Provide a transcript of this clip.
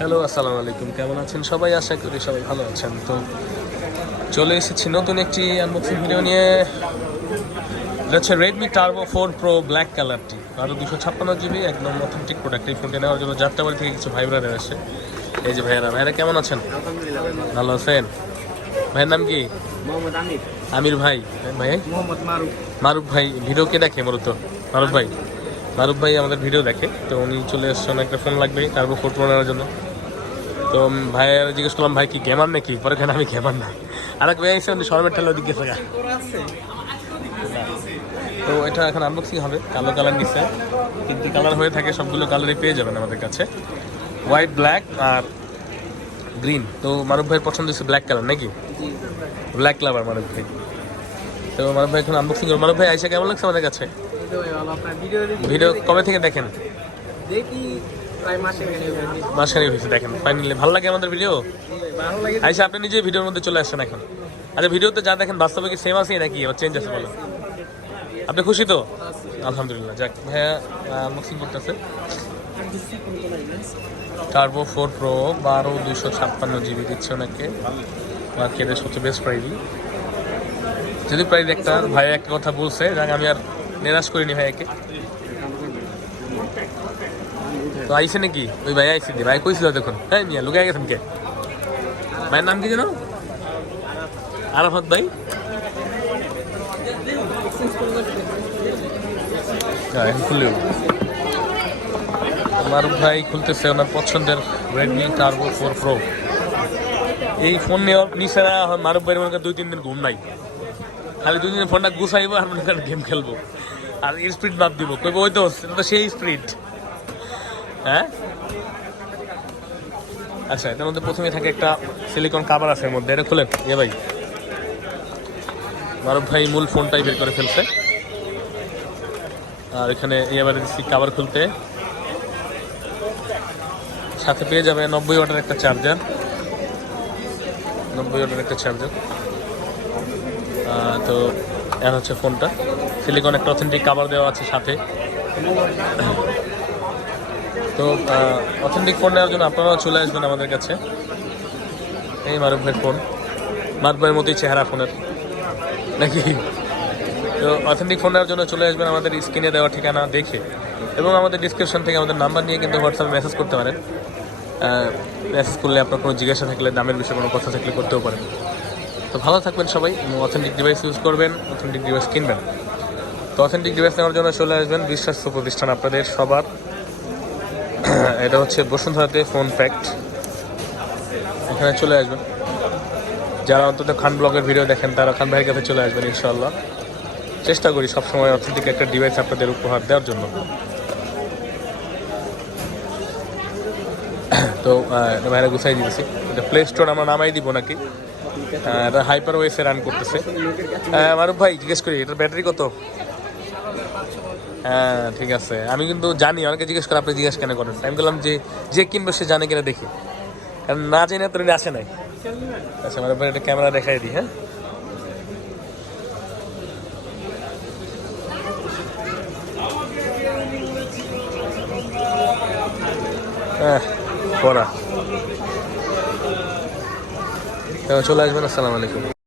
Hello আসসালামু আলাইকুম। কেমন আছেন সবাই? আশা করি সবাই ভালো আছেন। তো চলে এসেছি নতুন একটি আনবক্সিং ভিডিও নিয়ে। এটা হচ্ছে Redmi turbo four pro black কালারটি আরও দুশো ছাপ্পান্ন জিবি একদম অথেন্টিক প্রোডাক্ট এই ফোনটা নেওয়ার জন্য যাত্রাবাড়ি থেকে কিছু ভাই ব্রাদার আসে এই যে ভাইয়ারা ভাইয়ারা কেমন আছেন? ভালো। আছেন? ভাইয়ের নাম কি? আমির। ভাই। ভাই? মারুফ। ভাই ভিডিও কে দেখে মূলত? মারুফ ভাই। মারুফ ভাই আমাদের ভিডিও দেখে, তো উনি চলে এসছেন একটা ফোন লাগবে টার্বো ফোর প্রো নেওয়ার জন্য। তো ভাইয়ের জিজ্ঞেস করলাম, ভাই, কি গেমার নাকি? পরে কেন আমি গেমার না? আর এক ভাই এসে শর্মের ঠেলা দিকে থাকা। তো, এটা এখন আনবক্সিং হবে, কালো কালার নিচ্ছে তিনটি কালার হয়ে থাকে, সবগুলো কালারই পেয়ে যাবেন আমাদের কাছে। হোয়াইট ব্ল্যাক আর গ্রিন তো মারুফ ভাইয়ের পছন্দ হচ্ছে ব্ল্যাক কালার নাকি? ব্ল্যাক কালার মারুফ ভাই। তো মারুফ ভাই এখন আনবক্সিং করব। মারুফ ভাই আইসা কেমন লাগছে আমাদের কাছে? ভিডিও কবে থেকে দেখেন? দেখি প্রায় মাসে গেলে মাসখানি হয়েছে দেখেন। ফাইনালি ভালো লাগে আমাদের ভিডিও? আইসা আপনি নিজে ভিডিওর মধ্যে চলে আসছেন এখন। আচ্ছা ভিডিওতে যা দেখেন বাস্তবে কি সেম আছে নাকি? চেঞ্জ আছে বলো আপনি খুশি তো? আলহামদুলিল্লাহ যাক। ভাইয়া আনবক্সিং করতেছে। টার্বো ফোর প্রো বারো দুশো ছাপ্পান্ন জিবি দিচ্ছে ওনাকে। মার্কেটের সবচেয়ে বেস্ট প্রাইজই যদি প্রাইস একটা ভাই একটা কথা বলছে আমি আর নিরাশ করিনি ভাইয়াকে। তো আইসে নাকি? ওই ভাই আইসি দি ভাই কইছিল দেখুন হ্যাঁ মিয়া লুকাই গেছেন কে? ভাইয়ের নাম কি যেন? আরাফাত ভাই। খুললেও। মারুফ ভাই খুলতেছে ওনার পছন্দের রেডমি টার্বো ফোর প্রো এই ফোন নেওয়ার নিচে মারুফ ভাইয়ের মনে দুই, তিন দিন ঘুম নাই। খালি দুই দিন ফোনটা গুছাইবো আর মনে করেন গেম খেলব। আর স্পিড বাদ দিব। কইব ওই তো এটা তো সেই স্পিড হ্যাঁ? আচ্ছা এটার মধ্যে প্রথমে থাকে একটা সিলিকন কাভার আছে এর মধ্যে। এটা খুলেন। এ ভাই। মারুফ ভাই মূল ফোনটাই বের করে ফেলছে। আর এখানে দিচ্ছি কাভার খুলতে। সাথে পেয়ে যাবে নব্বই ওয়াটের একটা চার্জার নব্বই ওয়াটের একটা চার্জার তো এর হচ্ছে ফোনটা। সিলিকন একটা অথেন্টিক কাভার দেওয়া আছে সাথে। তো অথেন্টিক ফোন নেওয়ার জন্য আপনারাও চলে আসবেন আমাদের কাছে। এই মারুফ ভাইয়ের ফোন মারুফ ভাইয়ের মতোই চেহারা ফোনের। নাকি? তো অথেন্টিক ফোন নেওয়ার জন্য চলে আসবেন আমাদের স্ক্রিনে দেওয়া ঠিকানা দেখে। এবং আমাদের ডিসক্রিপশন থেকে আমাদের নাম্বার নিয়ে কিন্তু হোয়াটসঅ্যাপে মেসেজ করতে পারেন। মেসেজ করলে আপনার কোনো জিজ্ঞাসা থাকলে, দামের বিষয়ে কোনো কথা থাকলে করতেও পারেন। তো ভালো থাকবেন সবাই এবং অথেন্টিক ডিভাইস ইউজ করবেন অথেন্টিক ডিভাইস কিনবেন। তো অথেন্টিক ডিভাইস নেওয়ার জন্য চলে আসবেন বিশ্বাস্ত প্রতিষ্ঠান আপনাদের সবার। এটা হচ্ছে বসুন্ধরাতে ফোন প্যাক্ট এখানে চলে আসবেন। যারা অন্তত খান ব্লগের ভিডিও দেখেন, তারা খান ভাইয়ের কাছে চলে আসবেন ইনশাল্লাহ চেষ্টা করি সবসময় অথেন্টিক একটা ডিভাইস আপনাদের উপহার দেওয়ার জন্য। তো ভাইরা গুছাই দিতেছি এটা প্লে স্টোর আমরা নামাই দিব নাকি? এটা হাইপার ওয়েসে রান করতেছে। আহ, মারুফ ভাই জিজ্ঞেস করি এটার ব্যাটারি কত? হ্যাঁ ঠিক আছে। আমি কিন্তু জানি অনেকে জিজ্ঞেস করে আপনি জিজ্ঞেস কেন করেন? আমি বললাম যে যে কিনবে সে জানে কিনা দেখি। কারণ না জেনে তো আসে নাই। আচ্ছা আমার একটা ক্যামেরা দেখাই দিই হ্যাঁ? হ্যাঁ পড়া। চলে আসবেন আসসালামু আলাইকুম।